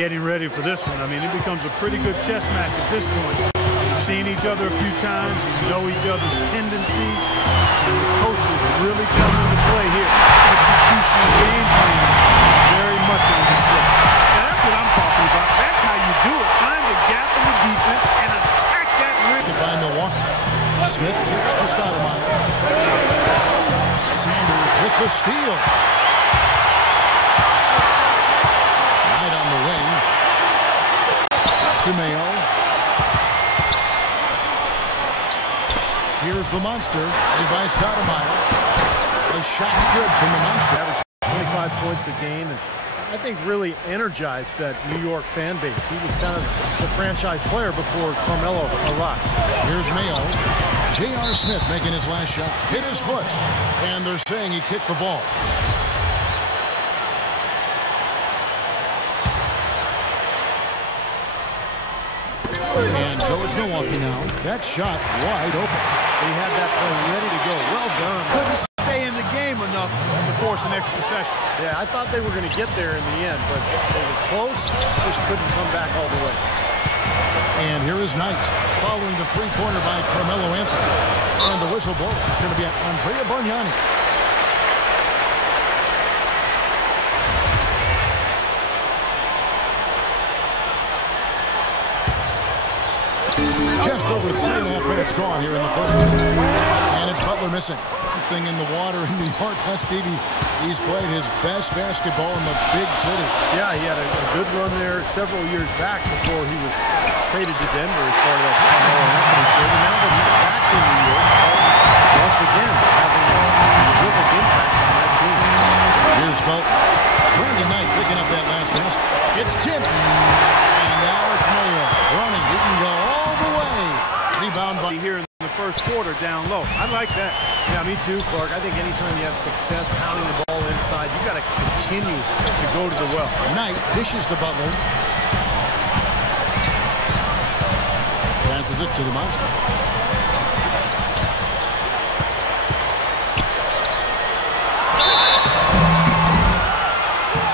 getting ready for this one. I mean, it becomes a pretty good chess match at this point. We've seen each other a few times. We know each other's tendencies. And the coaches really come into play here. Execution and game plan is very much on display. Now, that's what I'm talking about. That's how you do it. Find the gap in the defense and attack that rim. By Milwaukee. Smith kicks to Stoudemire. Sanders with the steal. Right on the wing. DeMeo. Here's the monster. And by Stoudemire. The shot's good from the monster. Averaged 25 points a game, and I think really energized that New York fan base. He was kind of the franchise player before Carmelo arrived. Here's Mayo. J.R. Smith making his last shot. Hit his foot. And they're saying he kicked the ball. And so it's Milwaukee now. That shot wide open. He had that play ready to go. Well done. Couldn't stay in the game enough to force an extra possession. Yeah, I thought they were going to get there in the end, but they were close. Just couldn't come back all the way. And here is Knight following the three-pointer by Carmelo Anthony. And the whistleblower is going to be at Andrea Bargnani. Just over 3.5 minutes gone here in the first. And it's Butler missing. Something in the water in New York. Stevie, he's played his best basketball in the big city. Yeah, he had a good run there several years back before he was traded to Denver as part of that Carmelo Anthony trade. And now that he's back in New York, once again, having a terrific impact on that team. Here's Felton. Brandon Knight picking up that last basket. It's tipped. And now it's Mayo running. He can go all the way. Rebound by Here in the first quarter down low. I like that. Yeah, me too, Clark. I think anytime you have success pounding the ball inside, you got to continue to go to the well. Knight dishes to Butler. Passes it to the monster.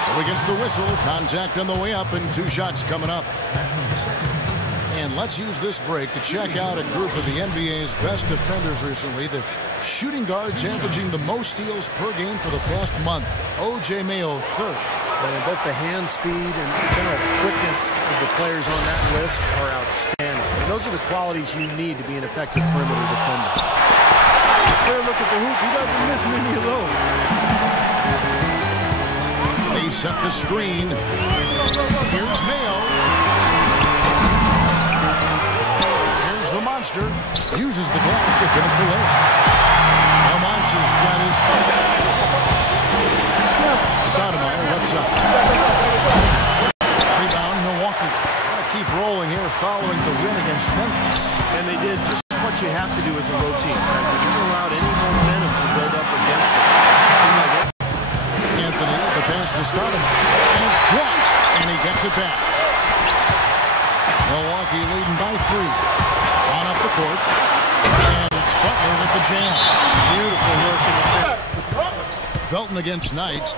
So against the whistle, contact on the way up and 2 shots coming up. And let's use this break to check out a group of the NBA's best defenders recently. The shooting guards averaging the most steals per game for the past month. O.J. Mayo, 3rd. And both the hand speed and general quickness of the players on that list are outstanding. And those are the qualities you need to be an effective perimeter defender. Clear look at the hoop. He doesn't miss many of those. They set the screen. Here's Mayo. Here's the monster. Uses the glass to finish the layup. The monster's got his Stoudemire left side. Rebound, Milwaukee. Gotta keep rolling here following the win against Memphis. And they did just what you have to do as a road team. As they never allowed any momentum to build up against them. Anthony, the pass to Stoudemire. And it's blocked. And he gets it back. Milwaukee leading by 3. On up the court. And it's Butler with the jam. Beautiful work in the tip. Felton against Knight.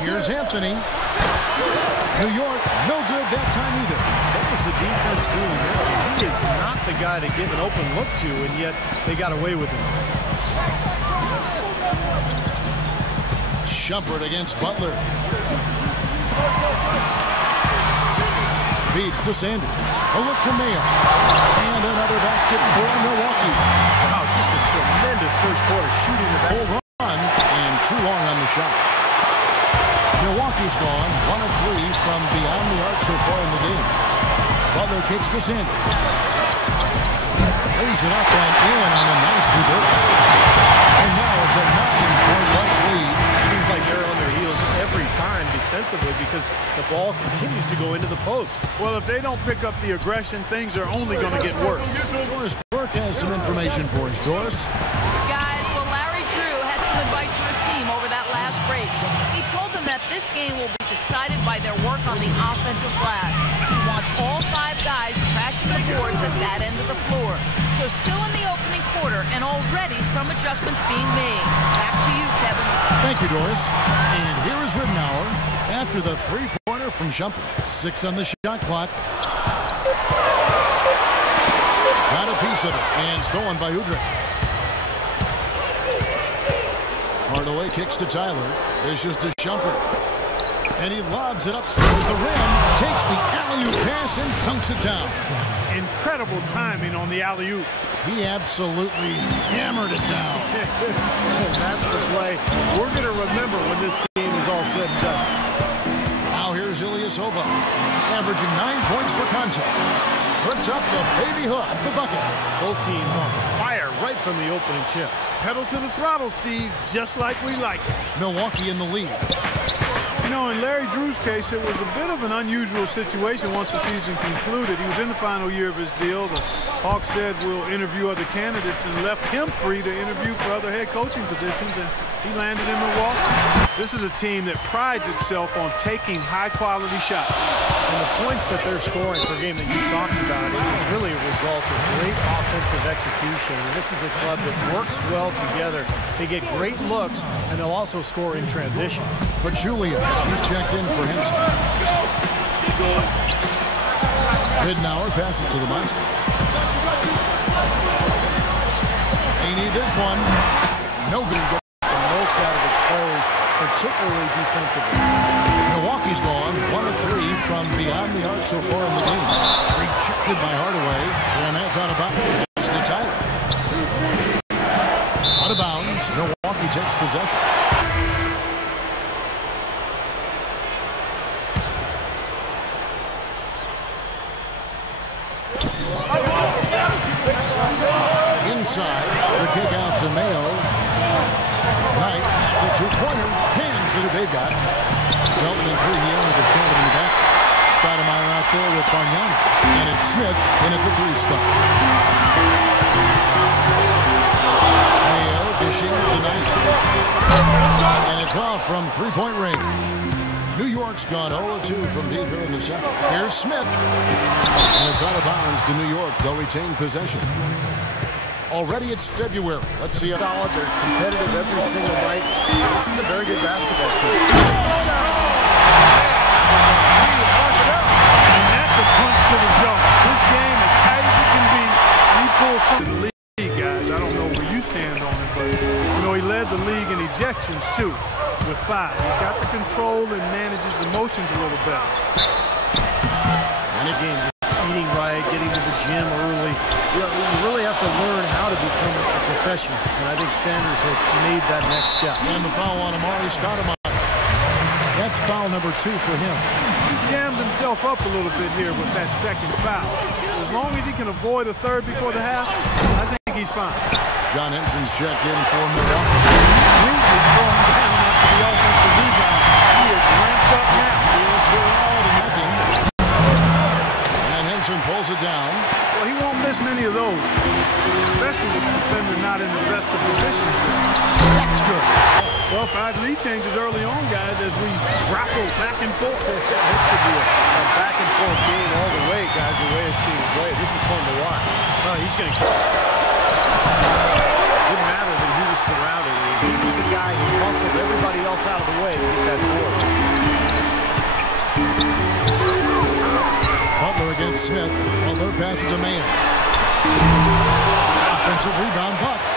Here's Anthony. New York, no good that time either. What was the defense doing there? He is not the guy to give an open look to, and yet they got away with him. Shumpert against Butler. Feeds to Sanders. A look from Mayo. And another basket for Milwaukee. Wow, just a tremendous first quarter shooting the Full run and too long on the shot. Milwaukee's gone 1 of 3 from beyond the arc so far in the game. Butler kicks to Sanders. Lays it up and in on a nice reverse. And now it's a 9-point Bucks lead. Seems like they're on their heels every time defensively because the ball continues to go into the post. Well, if they don't pick up the aggression, things are only going to get worse. Doris Burke has some information for us. Doris? Guys, well, Larry Drew had some advice for his team over that last break. He told them that this game will be decided by their work on the offensive glass. He wants all 5 guys crashing the boards at that end of the floor. So still in the opening quarter, and already some adjustments being made. Back to you, Kevin. Thank you, Doris. And here is Rittenauer after the three-pointer from Shumpert. 6 on the shot clock. Got a piece of it, and stolen by Udrich. Hardaway kicks to Tyler. Dishes to Shumpert. And he lobs it up towards the rim, takes the alley-oop pass and dunks it down. Incredible timing on the alley-oop. He absolutely hammered it down. That's the play we're going to remember when this game is all said and done. Now here's Ilyasova, averaging 9 points per contest. Puts up the baby hook at the bucket. Both teams on fire right from the opening tip. Pedal to the throttle, Steve, just like we like it. Milwaukee in the lead. You know, in Larry Drew's case, it was a bit of an unusual situation once the season concluded. He was in the final year of his deal. The Hawks said we'll interview other candidates and left him free to interview for other head coaching positions, and he landed in Milwaukee. This is a team that prides itself on taking high-quality shots. And the points that they're scoring per game that you talked about is really a result of great offensive execution. And this is a club that works well together. They get great looks, and they'll also score in transition. Pachulia, he's checked in for Henson. Rittenauer passes to the monster. They need this one. No good goal. The most out of exposed, particularly defensively. Milwaukee's gone 1 of 3 from beyond the arc so far in the game. Rejected by Hardaway, and that's out of bounds. Next to Tyler. Out of bounds, Milwaukee takes possession. Inside, the kick out to Mayo. Knight, it's a two-pointer. Cans, look what they've got. Felton and 3 here with the count in the back. Stoudemire out there with Bargnani. And it's Smith in at the 3 spot. Mayo dishing to Knight. And it's off from 3-point range. New York's gone 0-2 from deep here in the second. Here's Smith. And it's out of bounds to New York. They'll retain possession. Already it's February. Let's see. Solid. They're competitive every single night. This is a very good basketball team. And that's a punch to the jaw. This game, as tight as it can be, he pulls some of the league, guys. I don't know where you stand on it, but you know he led the league in ejections too, with 5. He's got to control and manage his emotions a little better. And again, just eating right, getting to the gym early. You really have to learn how to become a professional, and I think Sanders has made that next step. And the foul on Amari Stoudemire. That's foul number 2 for him. He's jammed himself up a little bit here with that second foul. As long as he can avoid a third before the half, I think he's fine. John Henson's checked in for Milwaukee. Really throwing down after the offensive rebound. He is ramped up now. And Henson pulls it down. Well, he won't miss many of those, especially with the defender not in the best of positions. That's good. Well, 5 lead changes early on, guys, as we grapple back and forth. This could be a back and forth game all the way, guys, the way it's being played. This is fun to watch. Oh, he's going to Didn't matter that he was surrounded. He was the guy who muscled everybody else out of the way to get that board. Butler against Smith. Butler passes to Mayo. Offensive rebound, Bucks.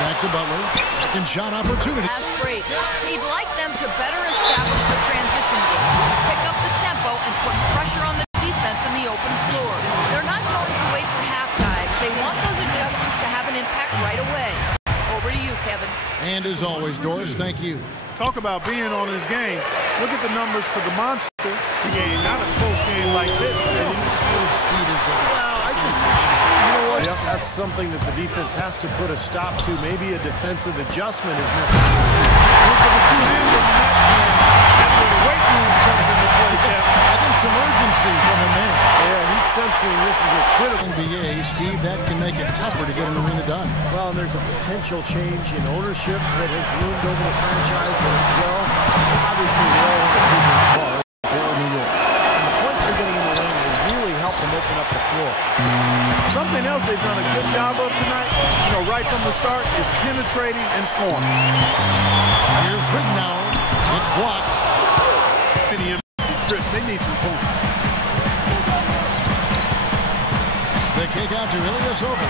Back to Butler. Second shot opportunity. Last break. He'd like them to better establish the transition game, to pick up the tempo and put pressure on the defense in the open floor. They're not going to wait for halftime. They want those adjustments to have an impact right away. Over to you, Kevin. And as always, Doris, thank you. talk about being on his game. Look at the numbers for the monster game, not a close game like this. Well, you know what? Yep, that's something that the defense has to put a stop to. Maybe a defensive adjustment is necessary. Those are the two ends of the Nets. That's where the weight room comes into play, Kevin. I think some urgency from him there. Yeah, he sensed boxing, this is a critical. NBA, Steve, that can make it tougher to get an arena done. Well, and there's a potential change in ownership that has loomed over the franchise as well. Obviously, they all want to see their car for New York. And the points they're getting in the ring will really help them open up the floor. Something else they've done a good job of tonight, right from the start, is penetrating and scoring. Here's Rittenauer. It's blocked. They need some points. The kick out to Ilyasova.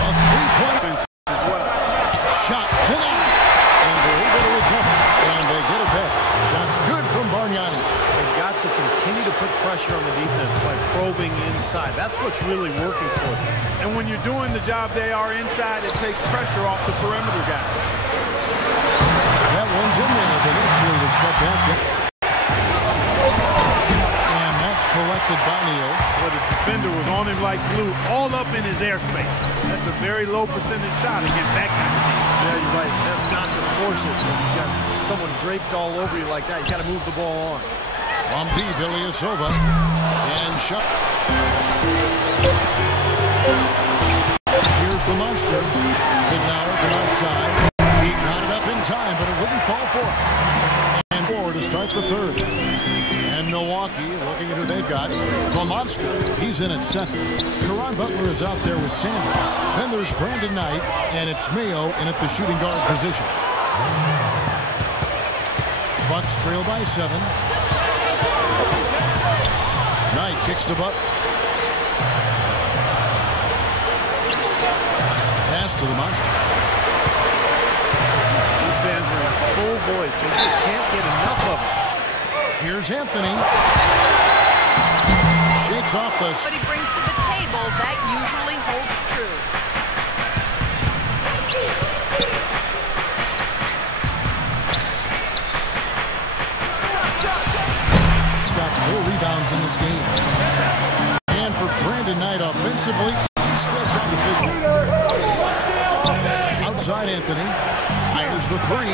A three-point As well. shot to them. And they're able to recover. And they get it back. Shot's good from Bargnani. They've got to continue to put pressure on the defense by probing inside. That's what's really working for them. And when you're doing the job they are inside, it takes pressure off the perimeter guys. That one's in there. The next lead is cut back. And that's collected by Neal. Well, the defender was on him like glue, all up in his airspace. That's a very low percentage shot against that kind of team. Yeah, you're right. That's not to force it. When you've got someone draped all over you like that, you got to move the ball on. On B, Ilyasova. And shot. Here's the monster. Rittenauer from outside. He got it up in time, but it wouldn't fall for him. And 4 to start the third. And Milwaukee, looking at who they've got, the monster. He's in at center. Caron Butler is out there with Sanders. Then there's Brandon Knight, and it's Mayo in at the shooting guard position. Bucks trail by 7. Knight kicks to Butler. Pass to the monster. These fans are in full voice. They just can't get enough of it. Here's Anthony. Shakes off the... What he brings to the table, that usually holds true. He's got 4 rebounds in this game. And for Brandon Knight offensively, he's still trying to figure. Outside Anthony. Fires the 3.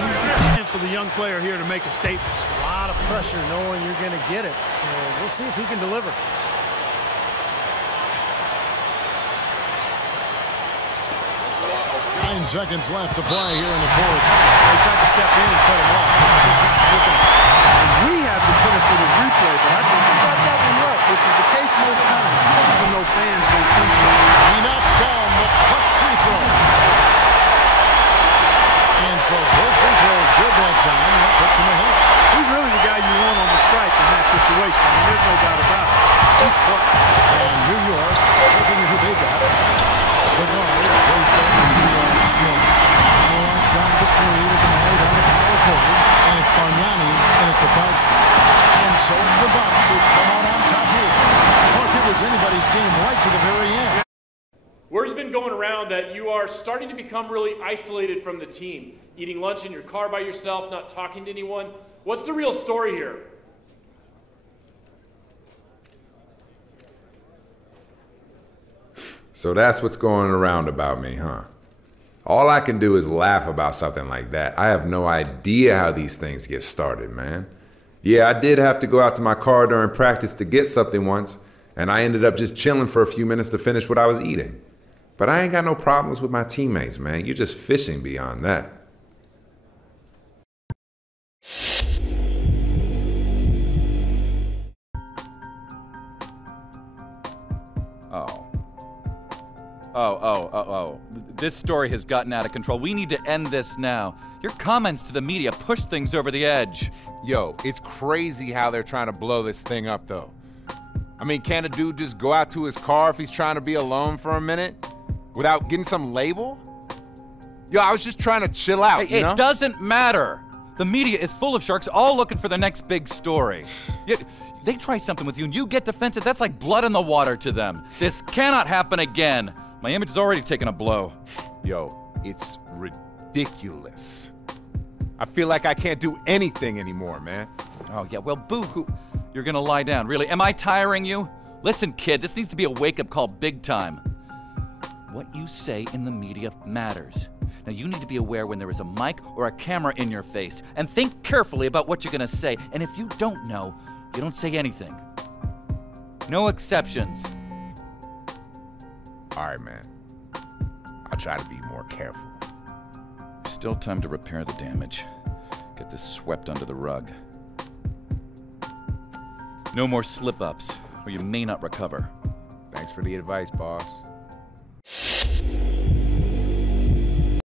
Chance for the young player here to make a statement. A lot of pressure knowing you're going to get it. We'll see if he can deliver. 9 seconds left to play here in the fourth. They tried to step in and cut him off. Just not looking. We have to put it for the replay, but I think he got that one right, which is the case most times, even though fans don't think so. He knocks down the Bucks free throw. And so both free throws good that time. That puts him ahead. He's really the guy you want on the stripe in that situation. I mean, there's no doubt about it. He's clutch. And New York, looking at who they got. The guard, Trey Thornton, J.R. Smith. Alongside the 3, the Demar down the power forward. And it's Bargnani in at the 5 spot. And so it's the Bucks who come out on top here. I thought it was anybody's game right to the very end. Word's been going around that you are starting to become really isolated from the team. Eating lunch in your car by yourself, not talking to anyone. What's the real story here? So that's what's going around about me, huh? All I can do is laugh about something like that. I have no idea how these things get started, man. Yeah, I did have to go out to my car during practice to get something once, and I ended up just chilling for a few minutes to finish what I was eating. But I ain't got no problems with my teammates, man. You're just fishing beyond that. Oh. This story has gotten out of control. We need to end this now. Your comments to the media push things over the edge. Yo, it's crazy how they're trying to blow this thing up, though. I mean, can't a dude just go out to his car if he's trying to be alone for a minute without getting some label? Yo, I was just trying to chill out, Hey, you know? It doesn't matter. The media is full of sharks all looking for the next big story. They try something with you and you get defensive. That's like blood in the water to them. This cannot happen again. My image has already taken a blow. Yo, it's ridiculous. I feel like I can't do anything anymore, man. Oh, yeah, well, boo-hoo. You're gonna lie down. Really, am I tiring you? Listen, kid, this needs to be a wake-up call big time. What you say in the media matters. Now, you need to be aware when there is a mic or a camera in your face, and think carefully about what you're gonna say. And if you don't know, you don't say anything. No exceptions. All right, man. I'll try to be more careful. Still time to repair the damage. Get this swept under the rug. No more slip-ups, or you may not recover. Thanks for the advice, boss.